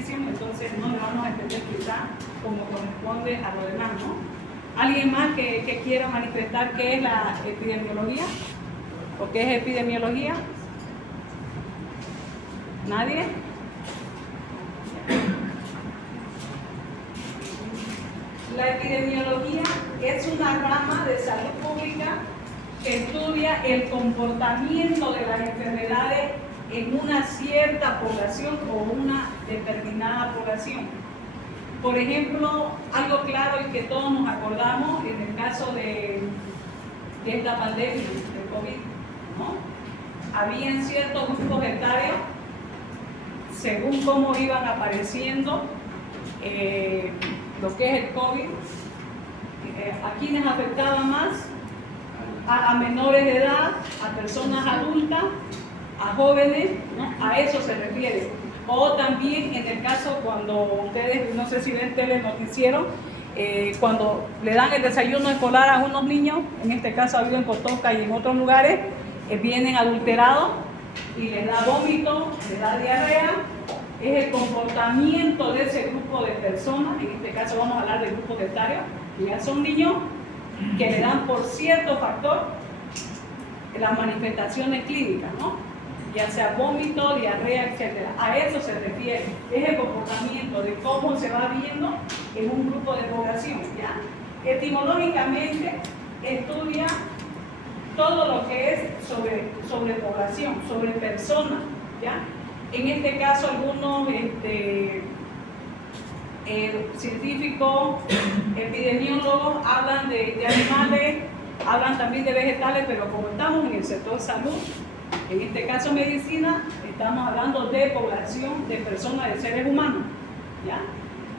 mención, entonces no le vamos a entender quizá como corresponde a lo demás, ¿no? ¿Alguien más que quiera manifestar qué es la epidemiología? ¿O qué es epidemiología? ¿Nadie? La epidemiología es una rama de salud pública que estudia el comportamiento de las enfermedades en una cierta población o una determinada población. Por ejemplo, algo claro y que todos nos acordamos en el caso de esta pandemia del COVID, ¿no? Habían ciertos grupos etarios, según cómo iban apareciendo lo que es el COVID, a quienes afectaba más, a menores de edad, a personas adultas, a jóvenes, ¿no? A eso se refiere. O también en el caso cuando ustedes, no sé si ven telenoticiero, cuando le dan el desayuno escolar a unos niños, en este caso ha habido en Cotoca y en otros lugares, vienen adulterados y les da vómito, les da diarrea. Es el comportamiento de ese grupo de personas, en este caso vamos a hablar de grupos etarios, que ya son niños, que le dan por cierto factor las manifestaciones clínicas, ¿no? Ya sea vómito, diarrea, etc. A eso se refiere. Es el comportamiento de cómo se va viendo en un grupo de población, ¿ya? Etimológicamente estudia todo lo que es sobre población, sobre personas, ¿ya? En este caso algunos científicos, epidemiólogos hablan de animales, hablan también de vegetales, pero como estamos en el sector salud, en este caso medicina, estamos hablando de población, de personas, de seres humanos, ¿ya?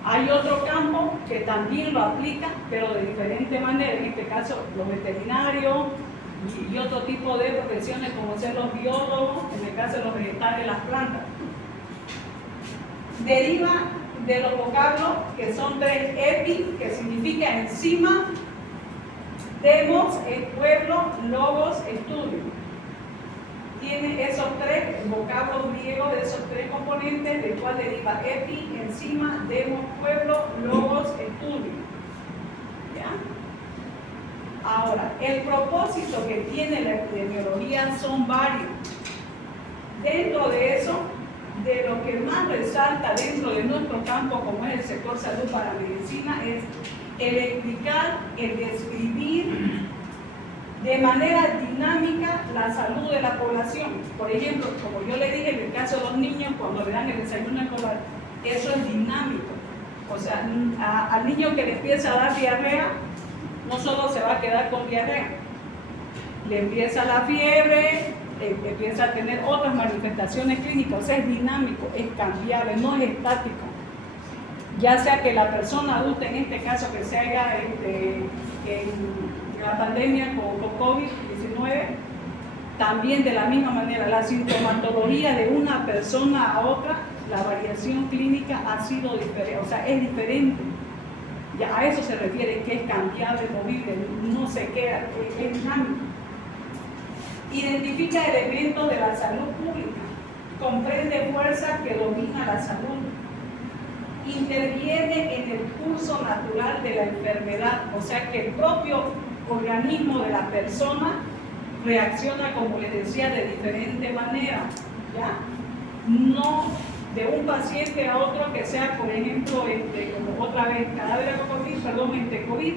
Hay otro campo que también lo aplica, pero de diferente manera, en este caso los veterinarios y otro tipo de profesiones como ser los biólogos, en el caso de los vegetales, las plantas. Deriva de los vocablos que son tres: epi, que significa encima, demos, el pueblo, logos, estudio. Tiene esos tres vocablos griegos, de esos tres componentes, del cual deriva epi, encima, demos, pueblo, logos, estudio. ¿Ya? Ahora, el propósito que tiene la epidemiología son varios. Dentro de eso, de lo que más resalta dentro de nuestro campo, como es el sector salud para medicina, es el explicar, el describir de manera dinámica la salud de la población. Por ejemplo, como yo le dije, en el caso de los niños, cuando le dan el desayuno escolar, eso es dinámico. O sea, al niño que le empieza a dar diarrea, no solo se va a quedar con diarrea, le empieza la fiebre, empieza a tener otras manifestaciones clínicas. O sea, es dinámico, es cambiable, no es estático. Ya sea que la persona adulta, en este caso que se haga en la pandemia con COVID-19, también de la misma manera, la sintomatología de una persona a otra, la variación clínica ha sido diferente, o sea, es diferente. Ya a eso se refiere, que es cambiable, movible, no se queda, es dinámico. Identifica elementos de la salud pública, comprende fuerzas que dominan la salud, interviene en el curso natural de la enfermedad, o sea que el propio organismo de la persona reacciona, como les decía, de diferente manera, ¿ya? No de un paciente a otro que sea, por ejemplo, como otra vez, cadáver de COVID, COVID,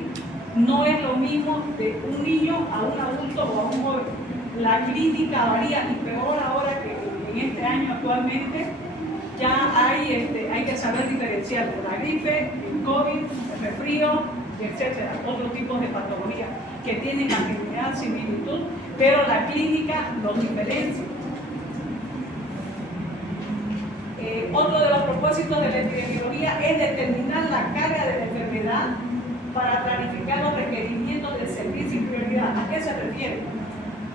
no es lo mismo de un niño a un adulto o a un joven. La clínica varía, y peor ahora que en este año actualmente, ya hay que saber diferenciar por la gripe, el COVID, el resfrío, etcétera, otros tipos de patologías que tienen afinidad, similitud, pero la clínica los diferencia. Otro de los propósitos de la epidemiología es determinar la carga de la enfermedad para planificar los requerimientos del servicio y prioridad. ¿A qué se refiere?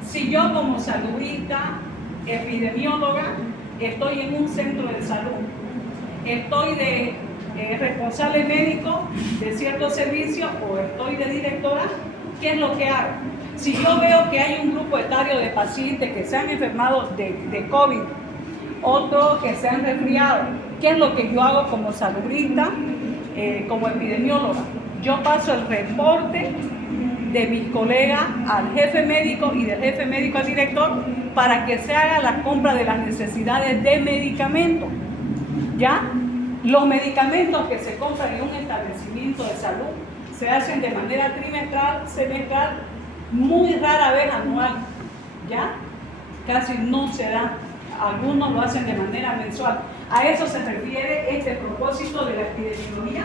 Si yo como saludista, epidemióloga, estoy en un centro de salud, estoy de responsable médico de cierto servicio o estoy de directora, ¿qué es lo que hago? Si yo veo que hay un grupo etario de pacientes que se han enfermado de COVID otros que se han resfriado. ¿Qué es lo que yo hago como salubrista, como epidemióloga? Yo paso el reporte de mis colegas al jefe médico y del jefe médico al director para que se haga la compra de las necesidades de medicamentos. ¿Ya? Los medicamentos que se compran en un establecimiento de salud se hacen de manera trimestral, semestral, muy rara vez anual. ¿Ya? Casi no se da. Algunos lo hacen de manera mensual. A eso se refiere este propósito de la epidemiología,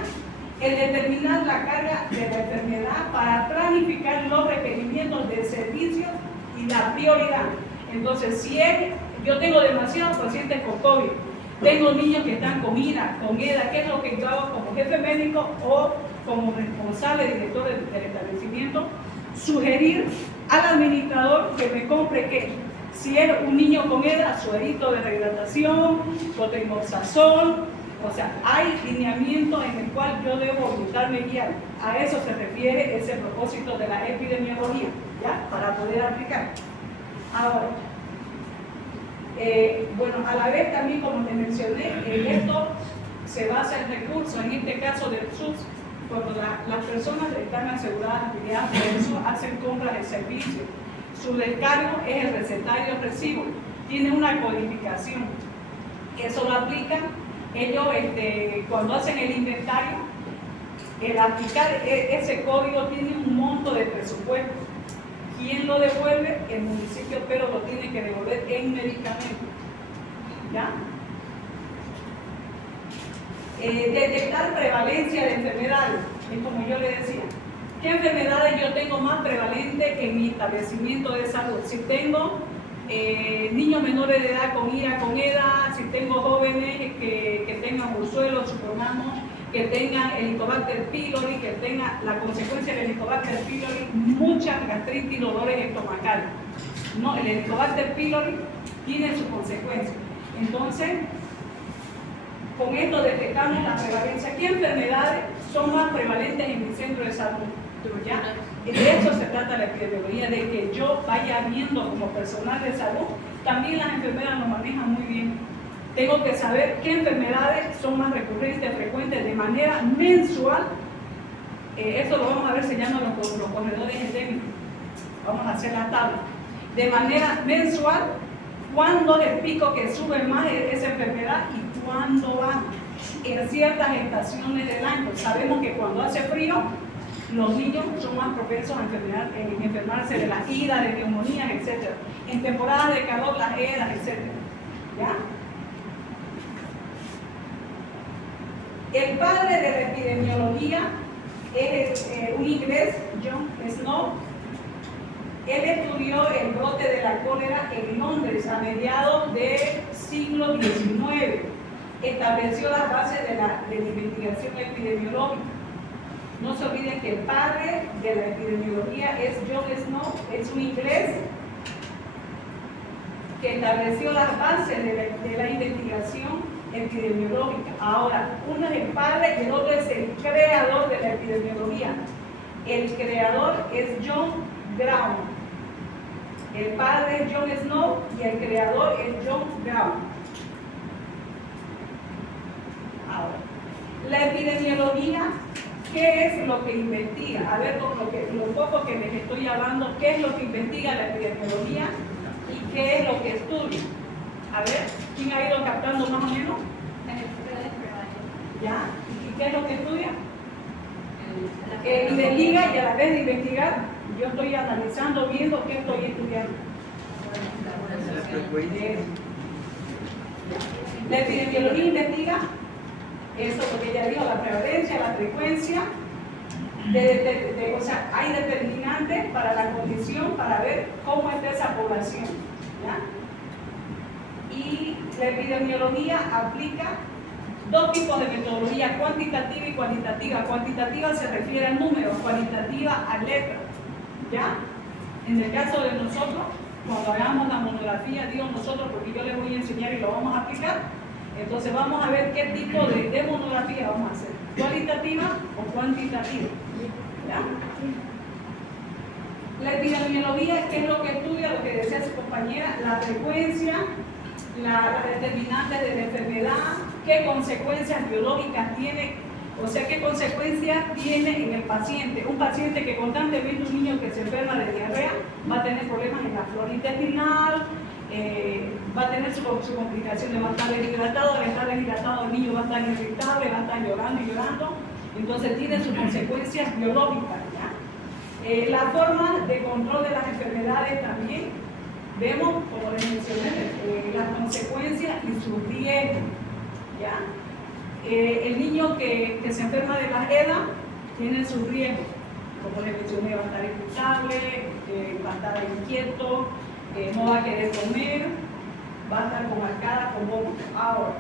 el determinar la carga de la enfermedad para planificar los requerimientos de servicios y la prioridad. Entonces, si yo tengo demasiados pacientes con COVID, tengo niños que están con IRA, con EDA, ¿qué es lo que yo hago como jefe médico o como responsable director del establecimiento? Sugerir al administrador que me compre ¿qué? Si es un niño con EDA, suerito de rehidratación, cotrimoxazol. O sea, hay lineamientos en el cual yo debo orientarme y guiar. A eso se refiere ese propósito de la epidemiología, ¿ya? Para poder aplicar. Ahora, bueno, a la vez también, como te mencioné, esto se basa en recursos, en este caso del SUS, cuando las personas están aseguradas, afiliadas por eso, hacen compras de servicios. Su descargo es el recetario recibo, tiene una codificación. Eso lo aplican ellos cuando hacen el inventario. El aplicar ese código tiene un monto de presupuesto. ¿Quién lo devuelve? El municipio, pero lo tiene que devolver en medicamentos. ¿Ya? Detectar prevalencia de enfermedades, es como yo le decía. ¿Qué enfermedades yo tengo más prevalente en mi establecimiento de salud? Si tengo niños menores de edad con IRA, con EDA, si tengo jóvenes que tengan ursuelo, supongamos, que tengan Helicobacter pylori, que tengan la consecuencia del Helicobacter pylori, mucha gastritis y dolores estomacales. No, el Helicobacter pylori tiene su consecuencia. Entonces, con esto detectamos la prevalencia. ¿Qué enfermedades son más prevalentes en mi centro de salud? ¿Ya? De eso se trata la epidemiología, de que yo vaya viendo como personal de salud. También las enfermeras lo manejan muy bien. Tengo que saber qué enfermedades son más recurrentes, frecuentes, de manera mensual. Eso lo vamos a ver, se llaman los corredores endémicos. Vamos a hacer la tabla. De manera mensual, cuándo es el pico que sube más esa enfermedad y cuándo baja. En ciertas estaciones del año. Sabemos que cuando hace frío, los niños son más propensos a enfermarse de las idas, de neumonías, etc. En temporadas de calor, las eras, etc. ¿Ya? El padre de la epidemiología es un inglés, John Snow. Él estudió el brote de la cólera en Londres a mediados del siglo XIX. Estableció las bases de la investigación epidemiológica. No se olviden que el padre de la epidemiología es John Snow, es un inglés que estableció las bases de la investigación epidemiológica. Ahora, uno es el padre y el otro es el creador de la epidemiología. El creador es John Brown. El padre es John Snow y el creador es John Brown. Ahora, la epidemiología, ¿qué es lo que investiga? A ver, con lo poco que les estoy hablando, ¿qué es lo que investiga la epidemiología y qué es lo que estudia? A ver, ¿quién ha ido captando más o menos? ¿Ya? ¿Y qué es lo que estudia? Investiga, y a la vez de investigar, yo estoy analizando, viendo qué estoy estudiando. La epidemiología investiga, eso es lo que ella dijo, la prevalencia, la frecuencia, o sea, hay determinantes para la condición, para ver cómo está esa población. ¿Ya? Y la epidemiología aplica dos tipos de metodología, cuantitativa y cualitativa. Cuantitativa se refiere a números, cualitativa a letras. ¿Ya? En el caso de nosotros, cuando hagamos la monografía, digo nosotros porque yo les voy a enseñar y lo vamos a aplicar, entonces vamos a ver qué tipo de monografía vamos a hacer, cualitativa o cuantitativa. ¿Ya? La epidemiología, ¿qué es lo que estudia? Lo que decía su compañera, la frecuencia las determinantes de la enfermedad, qué consecuencias biológicas tiene, o sea, qué consecuencias tiene en el paciente. Un paciente que constantemente, un niño que se enferma de diarrea, va a tener problemas en la flora intestinal, va a tener su complicación, va a estar deshidratado, el niño va a estar irritable, va a estar llorando y llorando, entonces tiene sus consecuencias biológicas, ¿ya? La forma de control de las enfermedades también, vemos, como les mencioné, las consecuencias y sus riesgos, ¿ya? El niño que se enferma de la EDA tiene sus riesgos, como les mencioné, va a estar irritable, va a estar inquieto, no va a querer comer, va a estar con arcadas, con vómito. Ahora,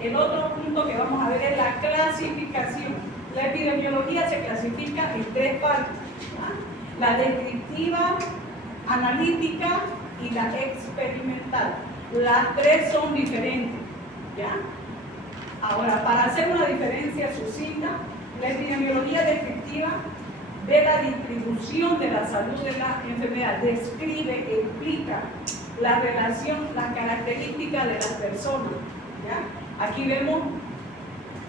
el otro punto que vamos a ver es la clasificación. La epidemiología se clasifica en tres partes, ¿ya? La descriptiva, analítica y la experimental. Las tres son diferentes, ¿ya? Ahora, para hacer una diferencia sucinta, la epidemiología descriptiva ve la distribución de la salud de la enfermedad, describe, explica la relación, las características de las personas, ¿ya? Aquí vemos,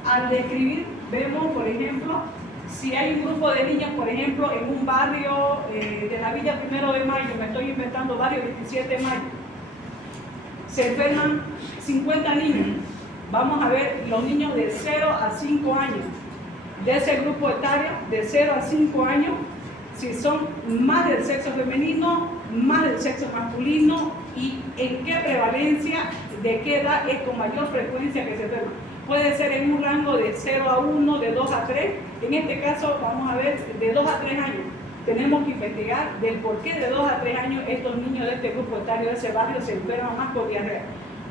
al describir, vemos, por ejemplo, si hay un grupo de niños, por ejemplo, en un barrio de la Villa 1 de Mayo, me estoy inventando barrio 27 de Mayo, se enferman 50 niños. Vamos a ver los niños de 0 a 5 años. De ese grupo etario, de 0 a 5 años, si son más del sexo femenino, más del sexo masculino y en qué prevalencia, de qué edad es con mayor frecuencia que se enferman. Puede ser en un rango de 0 a 1, de 2 a 3. En este caso, vamos a ver de 2 a 3 años. Tenemos que investigar del por qué de 2 a 3 años estos niños de este grupo etario, de ese barrio, se enferman más por diarrea.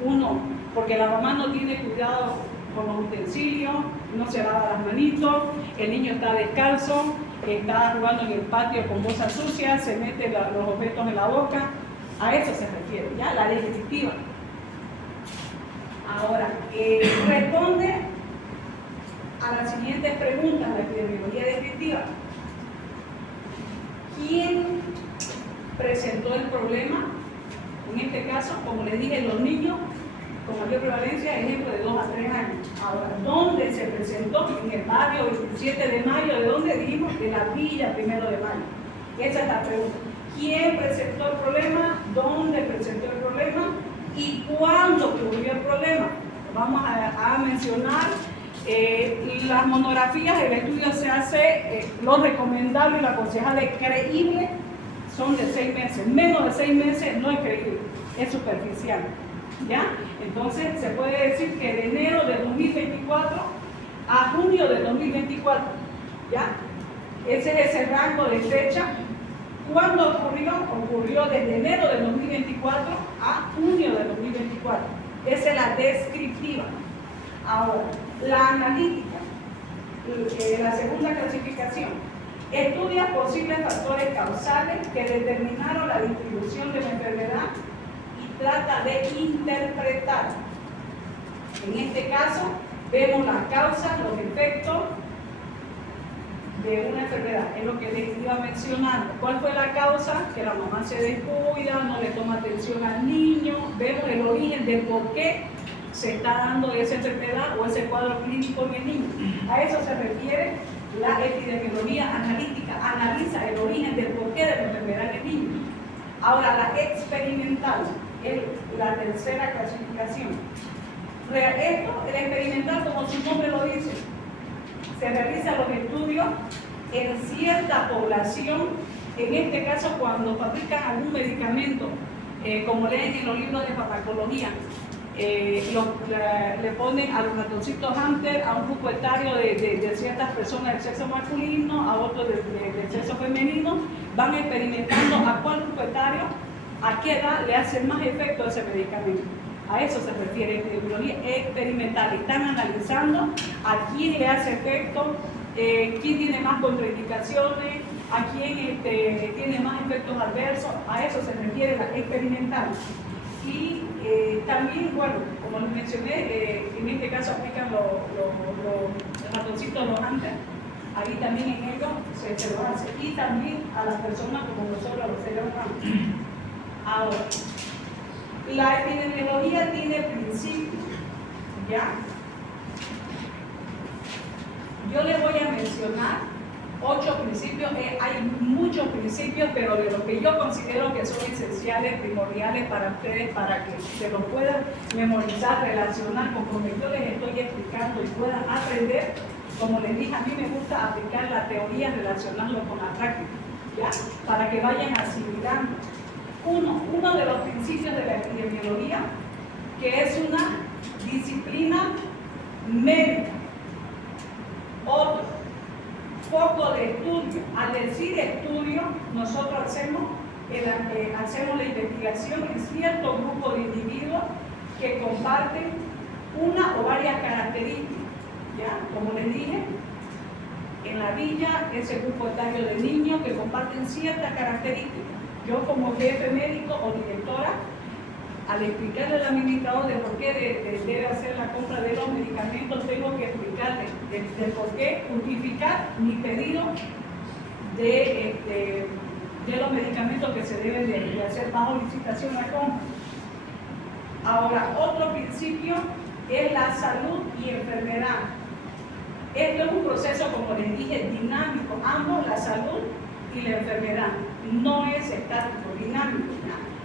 Uno, porque la mamá no tiene cuidado con los utensilios, no se lava las manitos, el niño está descalzo, está jugando en el patio con bolsas sucias, se mete los objetos en la boca. A eso se refiere, ¿ya? La descriptiva. Ahora, responde a las siguientes preguntas la epidemiología descriptiva. ¿Quién presentó el problema? En este caso, como les dije, los niños con mayor prevalencia, ejemplo, de 2 a 3 años. Ahora, ¿dónde se presentó? En el barrio 27 de mayo, ¿de dónde dijimos? De la Villa 1 de mayo. Esa es la pregunta. ¿Quién presentó el problema? ¿Dónde presentó el problema? ¿Y cuándo ocurrió el problema? Vamos a mencionar las monografías. El estudio se hace, lo recomendable y lo aconsejable creíble son de 6 meses. Menos de 6 meses no es creíble, es superficial, ¿ya? Entonces se puede decir que de enero de 2024 a junio de 2024, ¿ya? Ese es el rango de fecha. ¿Cuándo ocurrió? Ocurrió desde enero de 2024 a junio de 2024. Esa es la descriptiva. Ahora, la analítica, la segunda clasificación, estudia posibles factores causales que determinaron la distribución de la enfermedad y trata de interpretar. En este caso, vemos las causas, los efectos de una enfermedad. Es lo que les iba mencionando. ¿Cuál fue la causa? Que la mamá se descuida, no le toma atención al niño. Vemos el origen del por qué se está dando esa enfermedad o ese cuadro clínico en el niño. A eso se refiere la epidemiología analítica. Analiza el origen del porqué de la enfermedad en el niño. Ahora, la experimental es la tercera clasificación. Esto, el experimental, como su nombre lo dice, se realizan los estudios en cierta población, en este caso cuando fabrican algún medicamento, como leen en los libros de farmacología, le ponen a los ratoncitos Hunter a un grupo etario de ciertas personas del sexo masculino, a otros del sexo femenino, van experimentando a cuál grupo etario, a qué edad le hace más efecto ese medicamento. A eso se refiere epidemiología experimental. Están analizando a quién le hace efecto, quién tiene más contraindicaciones, a quién tiene más efectos adversos. A eso se refiere la experimental. Y también, bueno, como les mencioné, en este caso aplican los ratoncitos, los Hunter. Ahí también en ellos se lo hace. Y también a las personas como nosotros, a los seres humanos. Ahora, La epidemiología tiene principios, ¿ya? Yo les voy a mencionar 8 principios. Hay muchos principios, pero de los que yo considero que son esenciales, primordiales para ustedes, para que se los puedan memorizar, relacionar con lo que yo les estoy explicando y puedan aprender. Como les dije, a mí me gusta aplicar la teoría, relacionarlo con la práctica, ¿ya? Para que vayan asimilando. Uno de los principios de la epidemiología, que es una disciplina médica. Otro, foco de estudio. Al decir estudio, nosotros hacemos la investigación en cierto grupo de individuos que comparten una o varias características. ¿Ya? Como les dije, en la villa, ese grupo etario de niños que comparten ciertas características. Yo como jefe médico o directora, al explicarle al administrador de por qué debe hacer la compra de los medicamentos, tengo que explicarle de por qué justificar mi pedido de los medicamentos que se deben de hacer bajo licitación a compra. Ahora, otro principio es la salud y enfermedad. Esto es un proceso, como les dije, dinámico. Ambos, la salud y la enfermedad, no es estático, dinámico.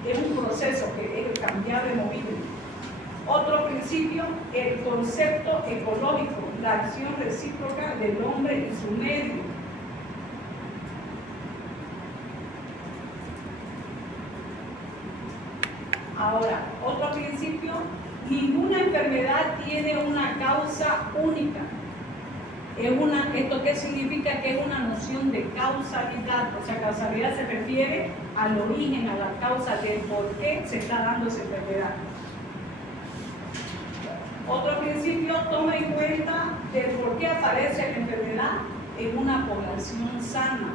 Es un proceso que es cambiable, movible. Otro principio, el concepto ecológico, la acción recíproca del hombre y su medio. Ahora, otro principio, ninguna enfermedad tiene una causa única. ¿Esto qué significa? Que es una noción de causalidad. O sea, causalidad se refiere al origen, a la causa de por qué se está dando esa enfermedad. Otro principio, toma en cuenta de por qué aparece la enfermedad en una población sana.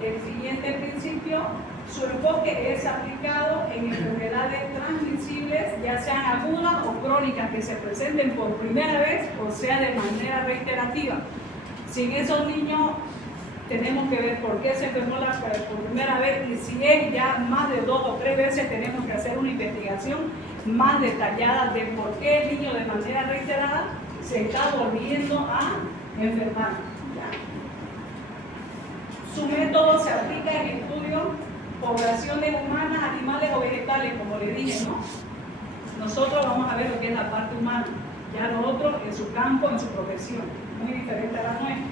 El siguiente principio, su enfoque es aplicado en enfermedades transmisibles, ya sean agudas o crónicas, que se presenten por primera vez o sea de manera reiterativa. Si en esos niños tenemos que ver por qué se enfermó por primera vez, y si es ya más de 2 o 3 veces, tenemos que hacer una investigación más detallada de por qué el niño de manera reiterada se está volviendo a enfermar. Su método se aplica en estudios, poblaciones humanas, animales o vegetales, como le dije, ¿no? Nosotros vamos a ver lo que es la parte humana, ya lo otro en su campo, en su profesión, muy diferente a la nuestra.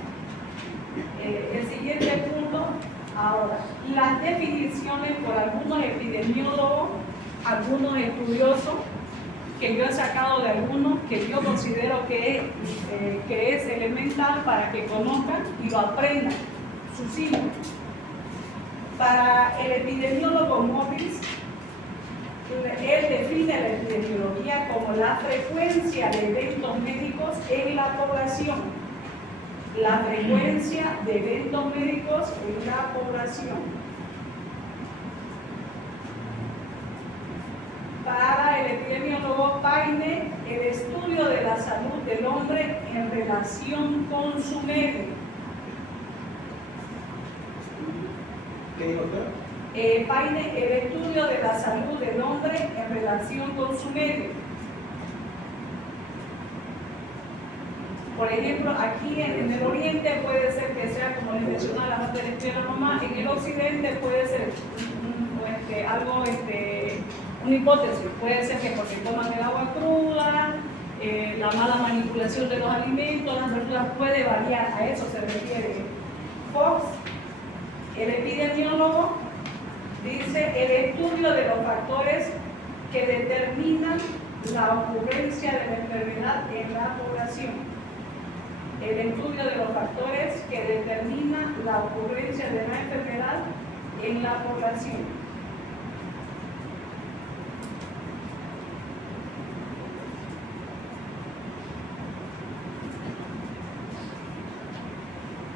El siguiente punto, ahora, las definiciones por algunos epidemiólogos, algunos estudiosos, que yo he sacado de algunos que yo considero que es elemental para que conozcan y lo aprendan. Sus hijos. Para el epidemiólogo Morris, él define la epidemiología como la frecuencia de eventos médicos en la población. La frecuencia de eventos médicos en la población. Para el epidemiólogo Paine, el estudio de la salud del hombre en relación con su medio. ¿Qué dijo usted? Paine, el estudio de la salud del hombre en relación con su medio. Por ejemplo, aquí en el oriente puede ser que sea, como les mencionaba, la parte de la izquierda nomás. En el occidente puede ser una hipótesis. Puede ser que porque toman el agua cruda, la mala manipulación de los alimentos, las verduras, puede variar. A eso se refiere Fox. El epidemiólogo dice el estudio de los factores que determinan la ocurrencia de la enfermedad en la población. El estudio de los factores que determinan la ocurrencia de la enfermedad en la población.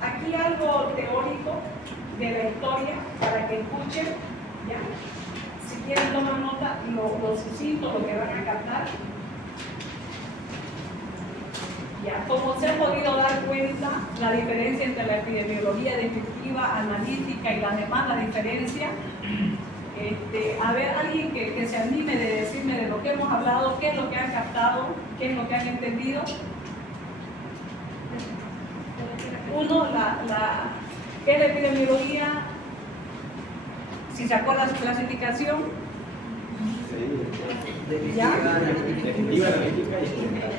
Aquí algo teórico de la historia para que escuchen, ¿ya? Si quieren tomar nota, lo sucinto, lo que van a captar. Ya, como se ha podido dar cuenta, la diferencia entre la epidemiología descriptiva, analítica y las demás, la diferencia, a ver, alguien que se anime de decirme de lo que hemos hablado, qué es lo que han captado, qué es lo que han entendido. Uno, ¿qué es la epidemiología? Si se acuerda su clasificación. ¿Ya?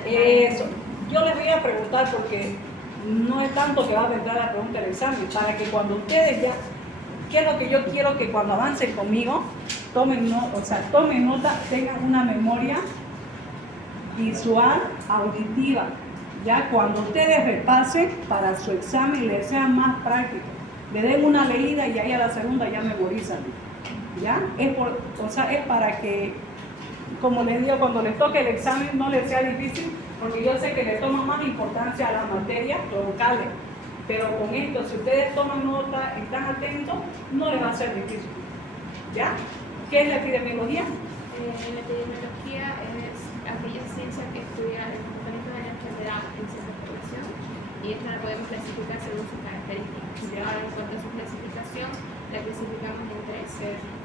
Eso. Yo les voy a preguntar porque no es tanto que va a entrar la pregunta del examen, para que cuando ustedes ya, ¿qué es lo que yo quiero que cuando avancen conmigo, tomen nota, tengan una memoria visual, auditiva? Ya cuando ustedes repasen para su examen les sea más práctico. Le den una leída y ahí a la segunda ya memorizan. ¿Ya? Es para que, como les digo, cuando les toque el examen no les sea difícil, porque yo sé que le toman más importancia a las materias troncales. Pero con esto, si ustedes toman nota y están atentos, no les va a ser difícil. ¿Ya? ¿Qué es la epidemiología? La epidemiología es aquella ciencia que estudia el comportamiento de la enfermedad en cierta población y esta la podemos clasificar según sus características. Ahora, en cuanto a su clasificación, la clasificamos en tres,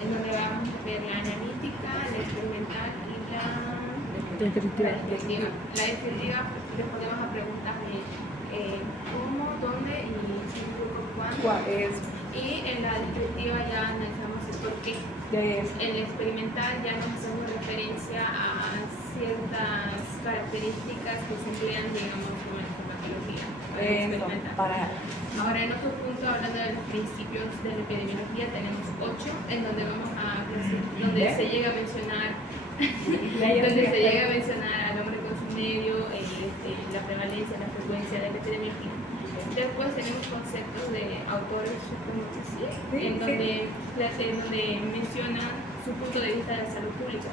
en donde vamos a ver la analítica, la experimental y la descriptiva. La descriptiva respondemos a preguntas de cómo, dónde y cuándo. ¿Cuál es? Y en la descriptiva ya analizamos el por qué. En la experimental ya nos hacemos referencia a ciertas características que se emplean, digamos, como la farmacología experimental. Ahora, en otro punto, hablando de los principios de la epidemiología, tenemos 8, en donde vamos a donde se llega a mencionar al hombre con su medio, la prevalencia, la frecuencia de la epidemiología. Después tenemos conceptos de autores, supongo que sí, donde mencionan su punto de vista de la salud pública.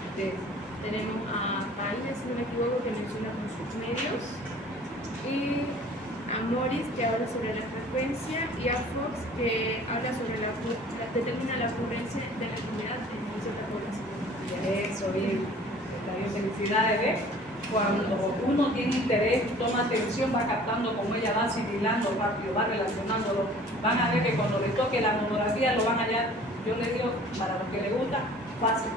Tenemos a Paine, si no me equivoco, que menciona con sus medios, y a Morris, que habla sobre la frecuencia, y a Fox, que habla sobre determina la ocurrencia de la enfermedad en cierta población. Eso, bien. Felicidades, ¿ves? Cuando uno tiene interés, toma atención, va captando como ella va asimilando rápido, va relacionándolo. Van a ver que cuando les toque la monografía lo van a hallar, yo les digo, para los que les gusta, fácil.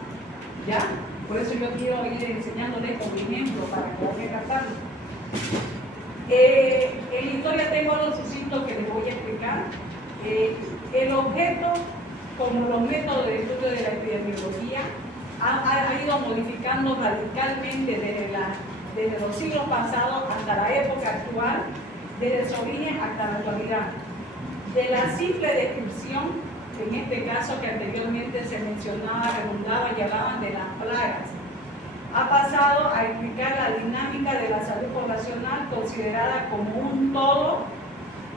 ¿Ya? Por eso yo quiero ir enseñándoles con ejemplo para que vayan captando. En historia tengo algo sucinto que les voy a explicar. El objeto, como los métodos de estudio de la epidemiología, ha ido modificando radicalmente desde los siglos pasados hasta la época actual, desde su origen hasta la actualidad. De la simple descripción, en este caso que anteriormente se mencionaba, redundaba y hablaban de las plagas, ha pasado a explicar la dinámica de la salud poblacional considerada como un todo,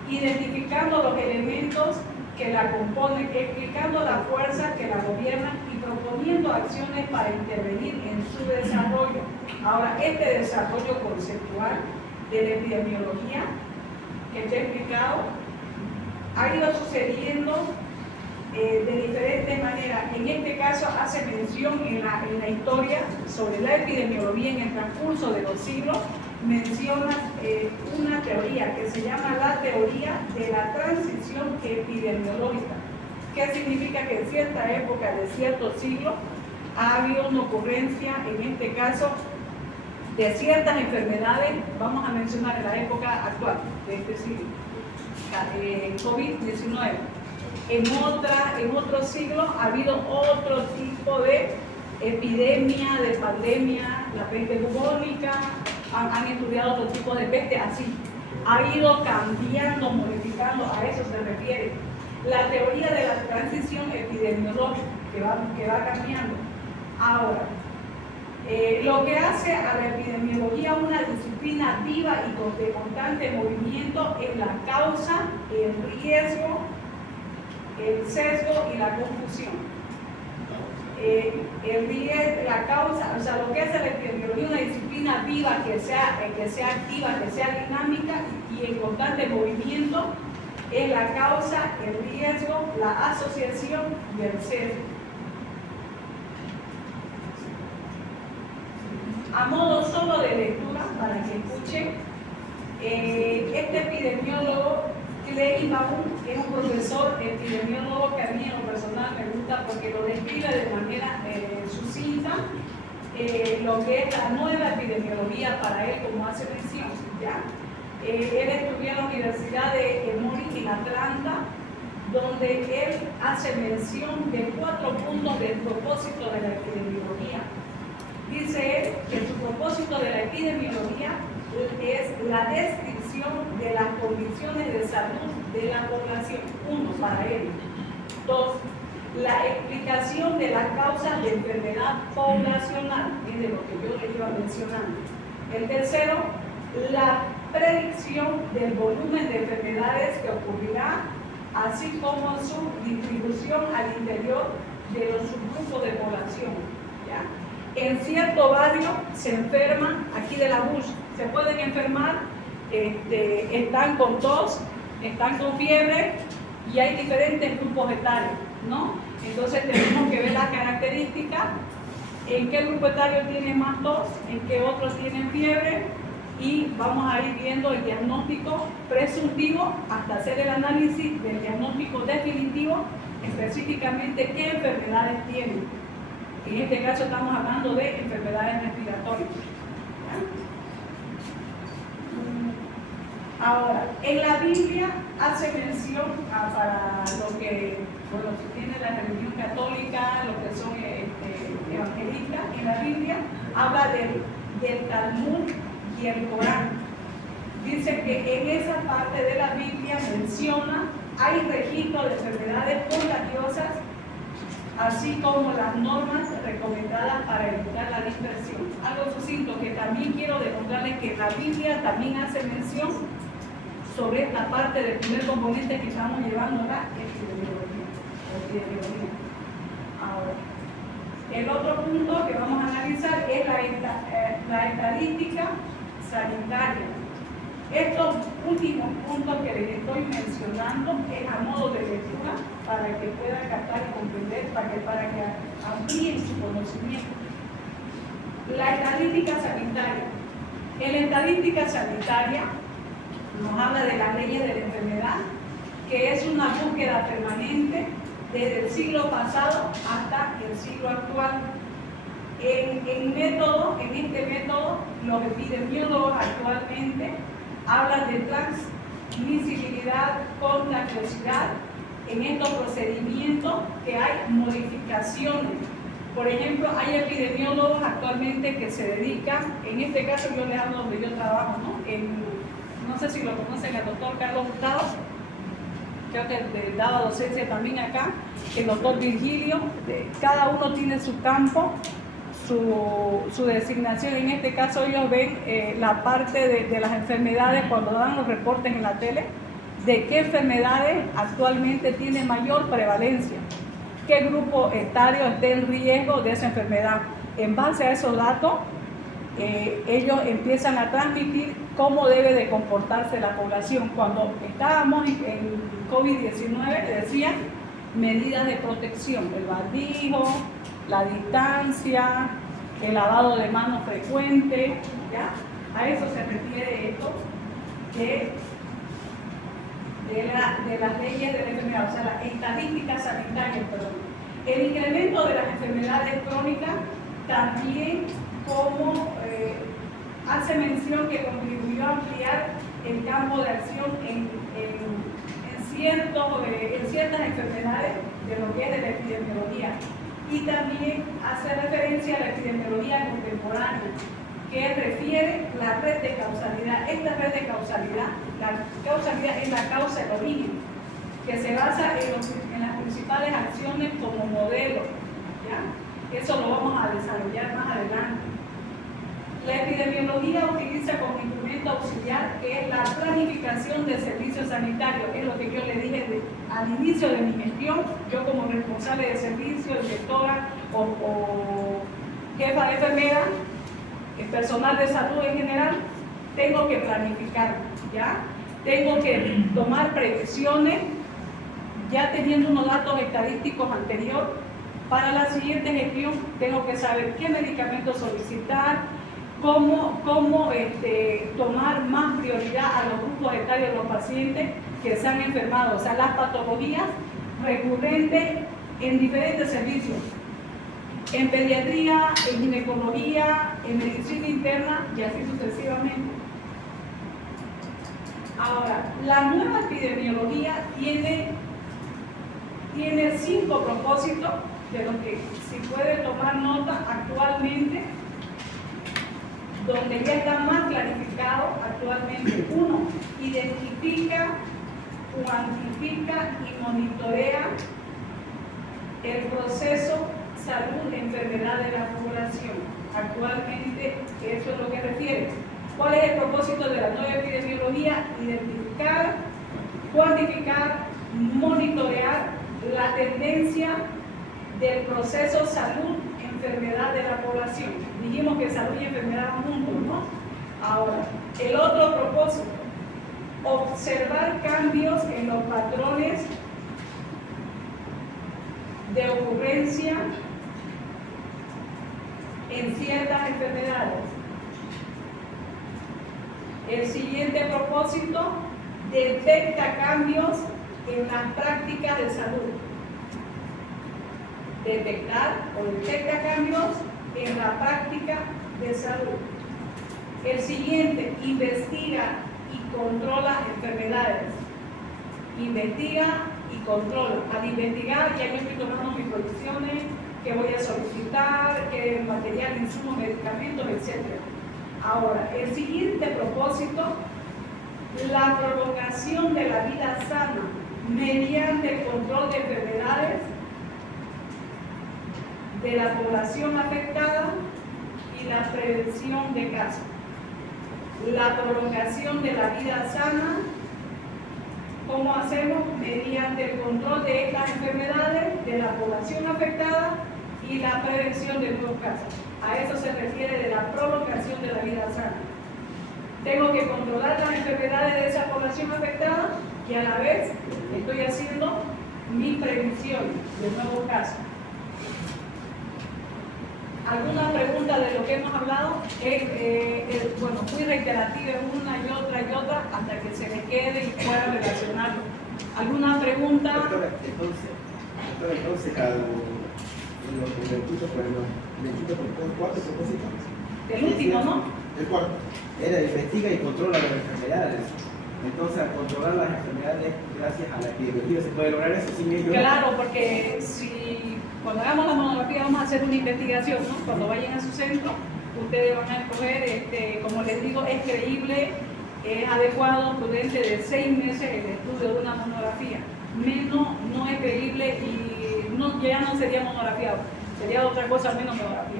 identificando los elementos que la componen, explicando las fuerzas que la gobiernan y proponiendo acciones para intervenir en su desarrollo. Ahora, este desarrollo conceptual de la epidemiología que te he explicado ha ido sucediendo de diferentes maneras. En este caso hace mención en la historia sobre la epidemiología en el transcurso de los siglos, menciona una teoría que se llama la teoría de la transición epidemiológica. ¿Qué significa? Que en cierta época de cierto siglo ha habido una ocurrencia, en este caso, de ciertas enfermedades, vamos a mencionar en la época actual de este siglo, COVID-19. En otro siglo ha habido otro tipo de epidemia, de pandemia, la peste bubónica, han estudiado otro tipo de peste, así. Ha ido cambiando, modificando, a eso se refiere. La teoría de la transición epidemiológica que va cambiando. Ahora, lo que hace a la epidemiología una disciplina viva y de constante movimiento es la causa, el riesgo, el sesgo y la confusión. La causa, o sea, lo que hace la epidemiología una disciplina viva, que sea activa, que sea dinámica y en constante movimiento, es la causa, el riesgo, la asociación y el sesgo. A modo solo de lectura, para que escuchen, Este epidemiólogo, Clay Baum, es un profesor epidemiólogo que a mí en lo personal me gusta porque lo describe de manera sucinta lo que es la nueva epidemiología para él, como hace mención, ¿ya? Él estudió en la Universidad de Emory en Atlanta, donde él hace mención de 4 puntos del propósito de la epidemiología. Dice él que su propósito de la epidemiología es la descripción de las condiciones de salud de la población, 1, para él. 2, la explicación de las causas de enfermedad poblacional, es de lo que yo les iba mencionando. El tercero, la predicción del volumen de enfermedades que ocurrirá, así como su distribución al interior de los subgrupos de población, ¿ya? En cierto barrio se enferman, aquí de la Bush, se pueden enfermar, están con tos, están con fiebre y hay diferentes grupos etarios, ¿no? Entonces tenemos que ver las características, en qué grupo etario tiene más tos, en qué otros tienen fiebre, y vamos a ir viendo el diagnóstico presuntivo hasta hacer el análisis del diagnóstico definitivo, específicamente qué enfermedades tienen. En este caso estamos hablando de enfermedades respiratorias. Ahora, en la Biblia hace mención para lo que, bueno, si tiene la religión católica, lo que son evangelistas, en la Biblia habla del Talmud y el Corán. Dice que en esa parte de la Biblia menciona, hay registro de enfermedades contagiosas, así como las normas recomendadas para evitar la dispersión. Algo sucinto que también quiero demostrarles que la Biblia también hace mención sobre esta parte del primer componente que estamos llevando, la epidemiología. Ahora, el otro punto que vamos a analizar es la estadística sanitaria. Estos últimos puntos que les estoy mencionando es a modo de lectura para que puedan captar y comprender, para que amplíen su conocimiento. La estadística sanitaria. En la estadística sanitaria nos habla de las leyes de la enfermedad, que es una búsqueda permanente desde el siglo pasado hasta el siglo actual. En este método, los epidemiólogos actualmente hablan de transmisibilidad, contagiosidad. En estos procedimientos que hay modificaciones. Por ejemplo, hay epidemiólogos actualmente que se dedican, en este caso yo les hablo donde yo trabajo, ¿no? No sé si lo conocen al doctor Carlos Hurtado, creo que daba docencia también acá, el doctor Virgilio, cada uno tiene su campo, su designación. En este caso ellos ven la parte de las enfermedades cuando dan los reportes en la tele, de qué enfermedades actualmente tienen mayor prevalencia, qué grupo etario está en riesgo de esa enfermedad. En base a esos datos, ellos empiezan a transmitir cómo debe de comportarse la población. Cuando estábamos en COVID-19, decían medidas de protección, el barbijo, la distancia, el lavado de manos frecuente, ¿ya? A eso se refiere esto de las leyes de la enfermedad, o sea, las estadísticas sanitarias, perdón. El incremento de las enfermedades crónicas también como hace mención que contribuyó a ampliar el campo de acción en ciertas enfermedades de lo que es de la epidemiología. Y también hace referencia a la epidemiología contemporánea, que refiere la red de causalidad. Esta red de causalidad, la causalidad es la causa del origen, que se basa en las principales acciones como modelo, ¿ya? Eso lo vamos a desarrollar más adelante. La epidemiología utiliza como instrumento auxiliar, que es la planificación de servicios sanitarios. Es lo que yo le dije al inicio de mi gestión. Yo como responsable de servicio, directora o jefa de enfermera, el personal de salud en general, tengo que planificar, ¿ya? Tengo que tomar previsiones, ya teniendo unos datos estadísticos anteriores. Para la siguiente gestión tengo que saber qué medicamentos solicitar, cómo tomar más prioridad a los grupos etarios de los pacientes que se han enfermado, o sea, las patologías recurrentes en diferentes servicios, en pediatría, en ginecología, en medicina interna y así sucesivamente. Ahora, la nueva epidemiología tiene 5 propósitos, de los que si puede tomar nota actualmente, donde ya está más clarificado actualmente. 1. Identifica, cuantifica y monitorea el proceso salud-enfermedad de la población. Actualmente eso es lo que refiere. ¿Cuál es el propósito de la nueva epidemiología? Identificar, cuantificar, monitorear la tendencia del proceso salud-enfermedad de la población. Dijimos que salud y enfermedad van juntos, ¿no? Ahora, el otro propósito, observar cambios en los patrones de ocurrencia en ciertas enfermedades. El siguiente propósito, detecta cambios en las prácticas de salud. Detectar o detecta cambios en la práctica de salud. El siguiente, investiga y controla enfermedades. Investiga y controla. Al investigar ya yo estoy tomando mis provisiones, que voy a solicitar, qué material, insumos, medicamentos, etc. Ahora, el siguiente propósito, la prolongación de la vida sana mediante el control de enfermedades de la población afectada y la prevención de casos. La prolongación de la vida sana, ¿cómo hacemos? Mediante el control de estas enfermedades de la población afectada y la prevención de nuevos casos. A eso se refiere de la prolongación de la vida sana. Tengo que controlar las enfermedades de esa población afectada y a la vez estoy haciendo mi previsión de nuevos casos. ¿Alguna pregunta de lo que hemos hablado? Bueno, fui reiterativa una y otra hasta que se me quede y pueda relacionarlo. ¿Alguna pregunta? Doctora, entonces el cuarto propósito. El último, ¿no? El cuarto. Era investiga y controla las enfermedades. Entonces, al controlar las enfermedades, gracias a la epidemiología, ¿se puede lograr eso sin ello? Claro, porque si cuando hagamos la monografía vamos a hacer una investigación, ¿no? Cuando vayan a su centro, ustedes van a escoger, como les digo, es creíble, es adecuado, prudente, de 6 meses el estudio de una monografía. Menos no es creíble y ya no sería monografiado, sería otra cosa menos monografía.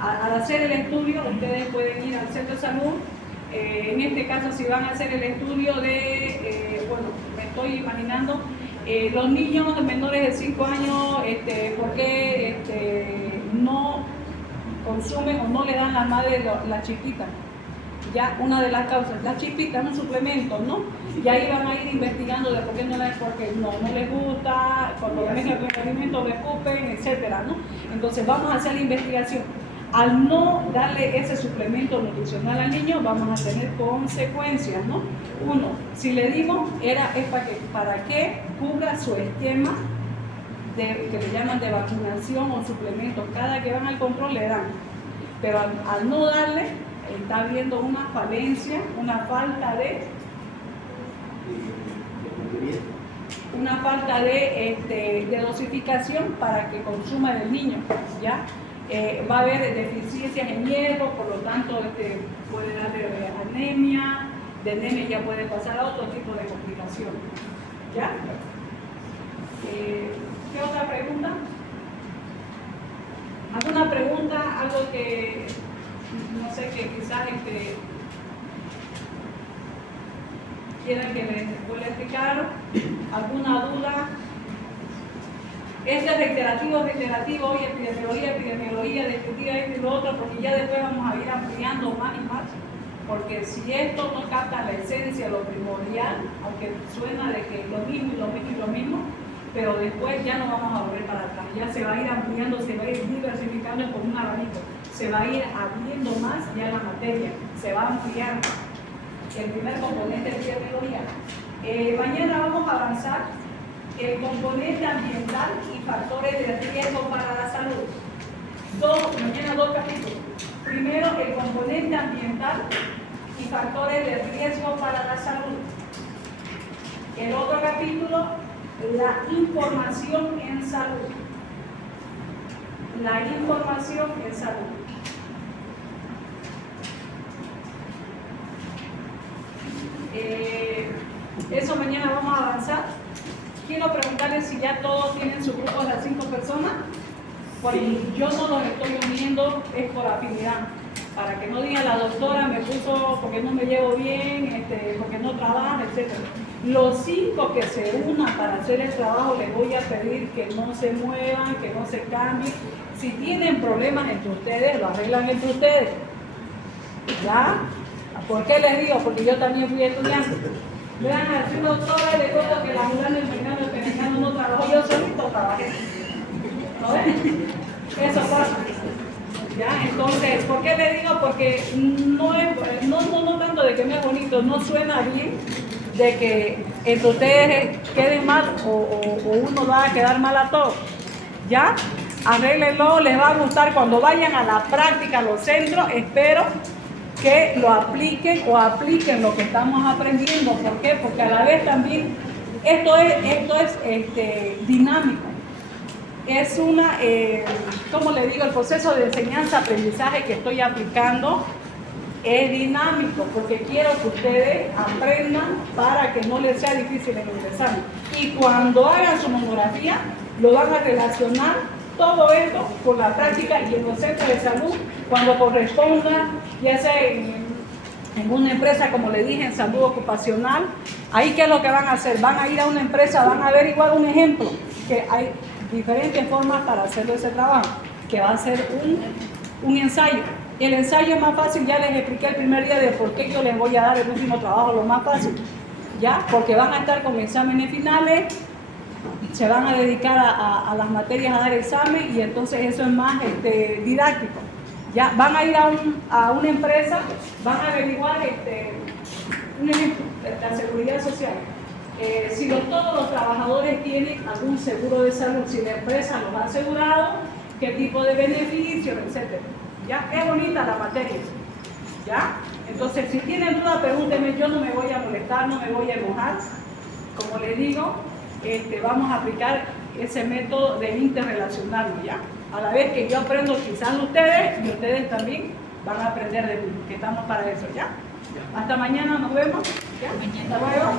Al hacer el estudio, ustedes pueden ir al centro de salud. En este caso, si van a hacer el estudio de, bueno, me estoy imaginando, los niños menores de 5 años, ¿por qué no consumen o no le dan a la madre la chiquita? Ya una de las causas, la chispita es un suplemento, ¿no? Y ahí van a ir investigando de por qué no les gusta, cuando les mezclan los alimentos, lo escupen, etcétera, ¿no? Entonces vamos a hacer la investigación. Al no darle ese suplemento nutricional al niño, vamos a tener consecuencias, ¿no? Uno, si le dimos, es para que cubra su esquema que le llaman de vacunación o suplementos. Cada que van al control le dan. Pero al no darle, está habiendo una falencia, una falta de dosificación para que consuma el niño, ¿ya? Va a haber deficiencias en hierro, por lo tanto puede darle anemia, de anemia ya puede pasar a otro tipo de complicación, ¿ya? ¿Qué otra pregunta? ¿Alguna pregunta? Algo que no sé, que quizás quieran que les vuelva a explicar, alguna duda. Este es reiterativo, hoy epidemiología, discutir esto y lo otro, porque ya después vamos a ir ampliando más y más, porque si esto no capta la esencia, lo primordial, aunque suena de que lo mismo y lo mismo y lo mismo, pero después ya no vamos a volver para atrás, ya se va a ir ampliando, se va a ir diversificando con un abanico. se va a ir abriendo más ya la materia, se va a ampliar el primer componente de biología. Mañana vamos a avanzar el componente ambiental y factores de riesgo para la salud. Mañana dos capítulos. Primero, el componente ambiental y factores de riesgo para la salud. El otro capítulo, la información en salud. La información en salud. Eso mañana vamos a avanzar. Quiero preguntarles si ya todos tienen su grupo de las 5 personas. Porque yo no los estoy uniendo, es por afinidad. Para que no diga la doctora me puso porque no me llevo bien, porque no trabaja, etc. Los 5 que se unan para hacer el trabajo les voy a pedir que no se muevan, que no se cambien. Si tienen problemas entre ustedes, lo arreglan entre ustedes. ¿Ya? ¿Por qué les digo? Porque yo también fui estudiante. Vean, así doctora, le cuento que la fulana el mexicano no trabajó, yo solito trabajé. ¿No ven? Eso pasa. ¿Ya? Entonces, ¿por qué le digo? Porque no tanto de que me es bonito, no suena bien de que entre ustedes queden mal o uno va a quedar mal a todos. ¿Ya? Arréglenlo, les va a gustar cuando vayan a la práctica, a los centros, espero que lo apliquen o apliquen lo que estamos aprendiendo. ¿Por qué? Porque a la vez también esto es dinámico. Es como le digo, el proceso de enseñanza-aprendizaje que estoy aplicando es dinámico, porque quiero que ustedes aprendan para que no les sea difícil en el examen. Y cuando hagan su monografía, lo van a relacionar todo esto con la práctica y en los centros de salud, cuando corresponda, ya sea en una empresa, como le dije, en salud ocupacional. Ahí, ¿qué es lo que van a hacer? Van a ir a una empresa, van a ver igual un ejemplo, que hay diferentes formas para hacerlo ese trabajo, que va a ser un ensayo. El ensayo es más fácil, ya les expliqué el primer día de por qué yo les voy a dar el último trabajo, lo más fácil, ¿ya? Porque van a estar con exámenes finales, se van a dedicar a las materias a dar examen y entonces eso es más didáctico. Ya van a ir a una empresa, van a averiguar un ejemplo, la seguridad social. Si todos los trabajadores tienen algún seguro de salud, si la empresa los ha asegurado, qué tipo de beneficios, etc. ¿Ya? Es bonita la materia. ¿Ya? Entonces, si tienen duda, pregúntenme, yo no me voy a molestar, no me voy a enojar. Como les digo, vamos a aplicar ese método de interrelacionarnos, ¿ya? A la vez que yo aprendo quizás de ustedes y ustedes también van a aprender de mí, que estamos para eso, ¿ya? Hasta mañana, nos vemos. ¿Ya? Hasta luego.